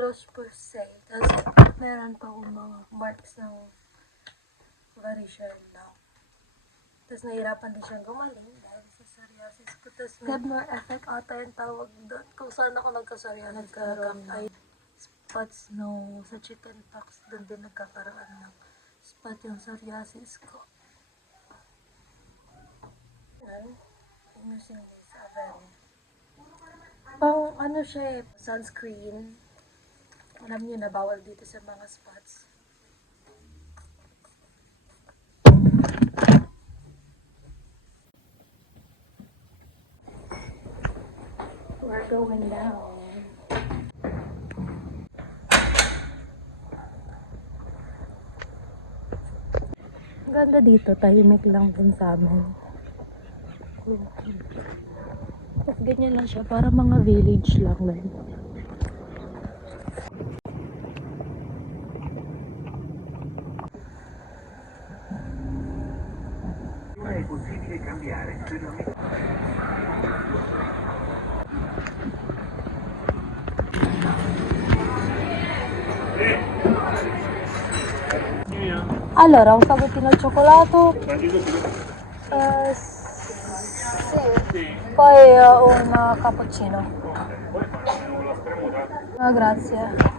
La Roche-Posay. Kasi meron pa akong mga marks ng varicella lang. Tapos nahihirapan din siyang gumaling dahil sa psoriasis ko. Tapos Gabner effect ata yung tawag doon. Kung saan ako nagka-psoriasis, nagkaroon ay spots no sa chicken pox. Doon din nagkakaroon ng spot yung psoriasis ko. Yan. I'm using this Avene. Pang ano siya eh, sunscreen. Alam niyo na, bawal dito sa mga spots. We're going down. Ang ganda dito, tahimik lang din sa amin. Okay. Tapos ganyan lang siya, para mga village lang din. È possibile cambiare per la Allora, un spaghettino al cioccolato, sì, poi un cappuccino. Grazie.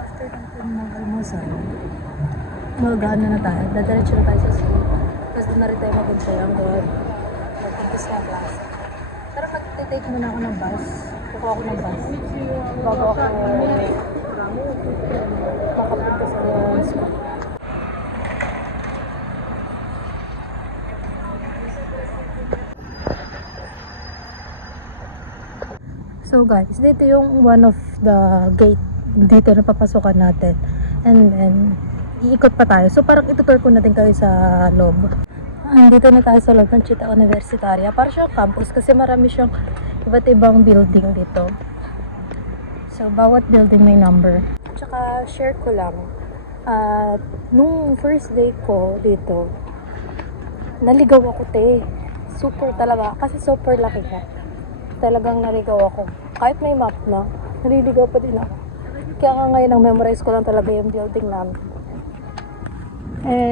After natin mag-almusal, mag-ano na tayo, dadiretso na tayo sa school. Tapos doon na rin tayo mag-unsay hanggang mag-umpis na class. Pero mag-take muna ako ng bus. Kukuha ako ng bus. Bago ako makapunta sa school. So guys, dito yung one of the gate dito na papasukan natin. And then, iikot pa tayo. So parang itutur ko natin kayo sa loob. Dito na tayo sa loob ng Città Universitaria. Para siyang campus kasi marami siyang iba't ibang building dito. So bawat building may number. Tsaka share ko lang. Nung first day ko dito, naligaw ako super talaga. Kasi super laki siya. Talagang naligaw ako. Kahit may map na, naliligaw pa din ako. Kaya nga ngayon, ang memorize ko lang talaga yung building namin.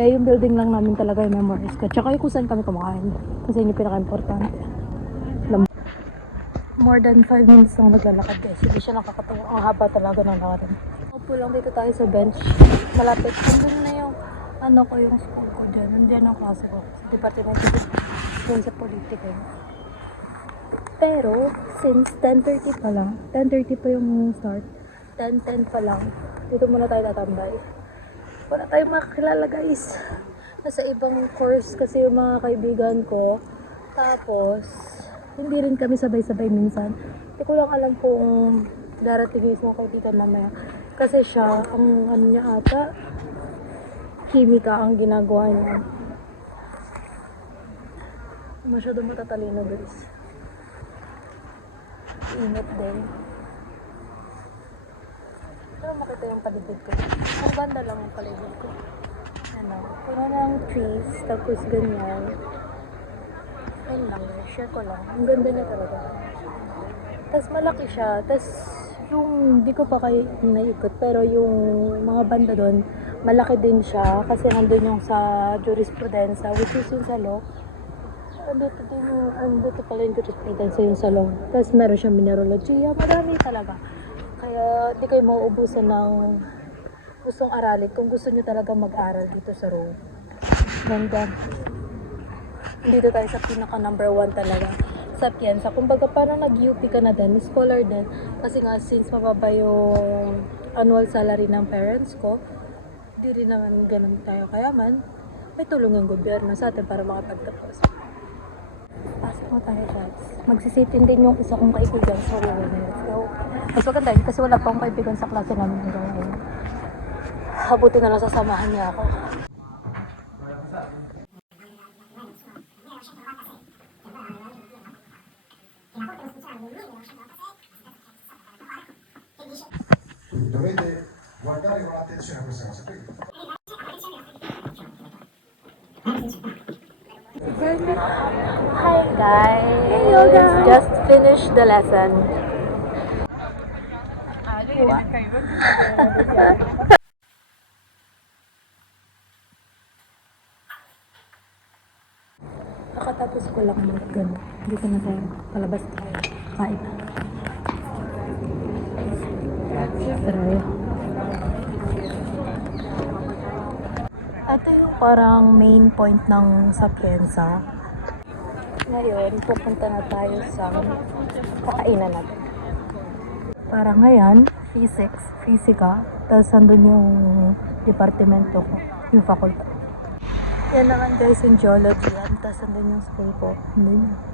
Yung building lang namin talaga yung memorize ko. Tsaka yung kung saan kami kumakain. Kasi yun yung pinaka-importante. More than 5 minutes lang naglalakad guys. Hindi siya nakakatawa. Ang haba talaga ng lakad. Upo lang dito tayo sa bench. Malapit. Andun na yung yung school ko dyan. Nandiyan ang klase ko. Sa departamento dun sa politika. Pero, since 10:30 pa lang, 10:30 pa yung start, 10:10 pa lang, dito muna tayo tatambay. Wala tayong makakilala guys. Nasa ibang course kasi yung mga kaibigan ko. Tapos, hindi rin kami sabay-sabay minsan. Hindi ko lang alam kung darating yung kaibigan mamaya. Kasi siya, ang ano niya ata, kimika ang ginagawa niya. Masyado matatalino guys. Init din. Pero makita yung palibot ko. Ang ganda lang yung palibot ko. Puno ng trees, tapos ganyan. Ayun lang, share ko lang. Ang ganda niya talaga. Tapos malaki siya. Tapos yung, di ko pa kayo naikot, pero yung mga banda doon, malaki din siya. Kasi nandun yung sa jurisprudenza, which is yung sa law. Andito pala yung jurisprudence yung salon. Tapos meron siyang mineralogy. Marami talaga. Kaya di kayo mauubusan ng gustong aralin kung gusto nyo talaga mag-aral dito sa Rome. Ganda. Dito tayo sa pinaka number 1 talaga. Sa Pienza. Kumbaga parang nag-UP ka na din. Scholar din. Kasi nga since mababa yung annual salary ng parents ko, di rin naman ganun tayo kayaman. May tulong ng gobyerno sa atin para makapagtapos. Pasok mo tayo guys. Magsisitin din yung isa kong kaibigan. So, let's go. Mas maganda yun kasi wala pa akong kaibigan sa klase namin hanggang ngayon. Habuti na lang sasamahan niya ako. Dovete guardare con attenzione questa cosa qui. Hi guys! Just finished the lesson. Kakatapos ko lang mag-gano. Dito na tayo. Palabas tayo. Kain na. Pero ito yung parang main point ng Sapienza. Ngayon, pupunta na tayo sa kakainan natin. Para ngayon, physics, physica, tapos andun yung departamento ko, yung faculty. Yan naman guys yung geology yan, tapos andun yung school ko.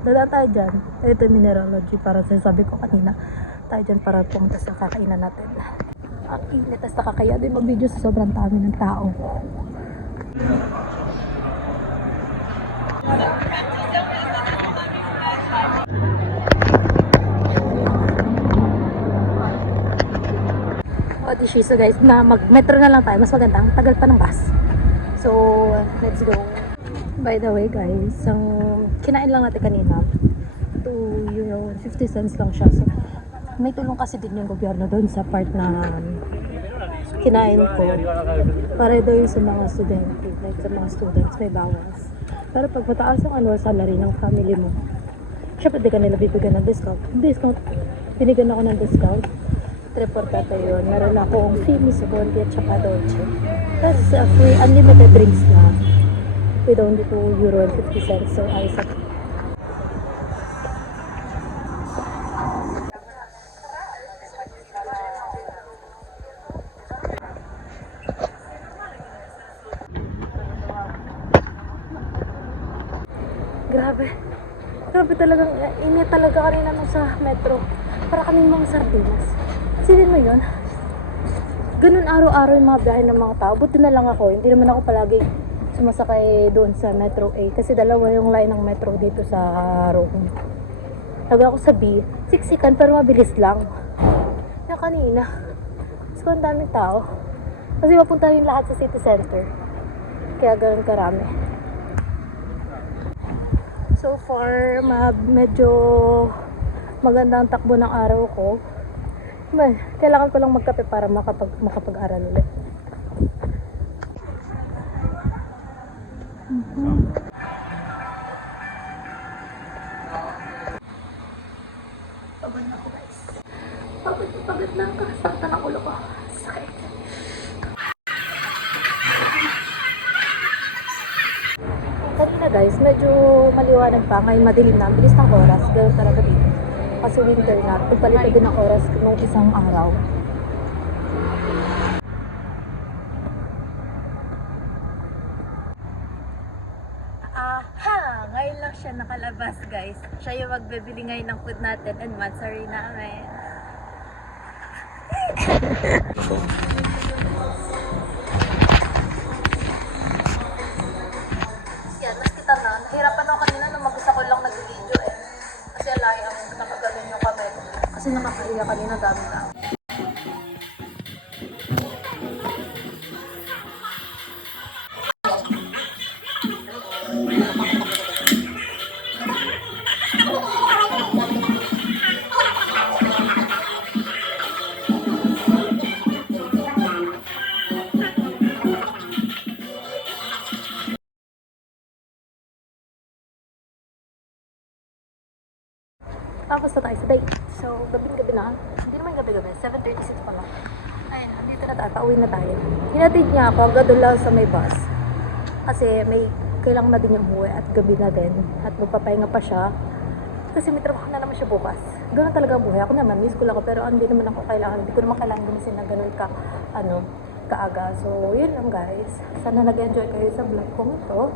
Dada tayo dyan. Ito yung mineralogy, para sabi ko kanina. Tayo dyan para pumunta sa kakainan natin. Ang init, tapos nakakaya din mag-video sa sobrang dami ng tao. O di so guys, na mag-metro na lang tayo. Mas maganda, ang tagal pa ng bus. So, let's go. By the way guys, ang kinain lang natin kanina, 2 euro, 50 cents lang siya. So, may tulong kasi din yung gobyerno doon sa part na kinain ko. Para daw yun sa mga estudyante, like sa mga students, may bawas. Pero pag mataas ang annual salary ng family mo, syempre di ka nila bibigyan ng discount. Binigyan ako ng discount. 3 yun. Meron akong Fimi, Subondi at saka Dolce. Tapos free unlimited drinks na with only 2 euro and 50 cents. So ayos ako. Grabe. Grabe talagang init talaga kanina nung sa metro. Para kaming mga sardinas. Silin mo yun? Ganun araw-araw yung mga biyahe ng mga tao. Buti na lang ako. Hindi naman ako palagi sumasakay doon sa Metro A. Kasi dalawa yung line ng metro dito sa Rome. Lagi ako sa B. Siksikan pero mabilis lang. Yung kanina. Mas ang daming tao. Kasi mapunta rin lahat sa city center. Kaya ganun karami. So far, medyo maganda ang takbo ng araw ko. Kailangan ko lang magkape para makapag-aral ulit. Pagod na ako guys. Pagod na ang kasaktan ng ulo ko. Sakit. Kanina guys, medyo maliwanag pa. Ngayon madilim na. Bilis ng oras. Ganoon talaga dito. Kasi winter na. Pagpalitan din ng oras nung isang araw. Aha! Ngayon lang siya nakalabas guys. Siya yung magbibili ngayon ng food natin and matsari namin. Yan, mas kita na. Nahirapan ako kanina nung mag-isa ko lang nag-video eh. Kasi alay ang nakagaling yung kamay ko. Kasi nakakahiya kanina dami na. Tapos na tayo sa date. So, gabing-gabi na. Hindi naman gabi-gabi. 7:36 pa lang. Ayun, nandito na tayo. Pauwi na tayo. Hinatid niya ako. Agad lang sa may bus. Kasi may kailangan na din yung buhay at gabi na din. At magpapahinga pa siya. Kasi may trabaho na naman siya bukas. Ganoon talaga ang buhay. Ako naman, miss ko lang ako. Pero hindi naman ako kailangan. Hindi ko naman kailangan gumisin na ganun kaaga. So, yun lang guys. Sana nag-enjoy kayo sa vlog kong ito.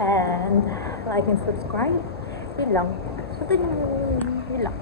And like and subscribe. Yun lang. So, yun lang.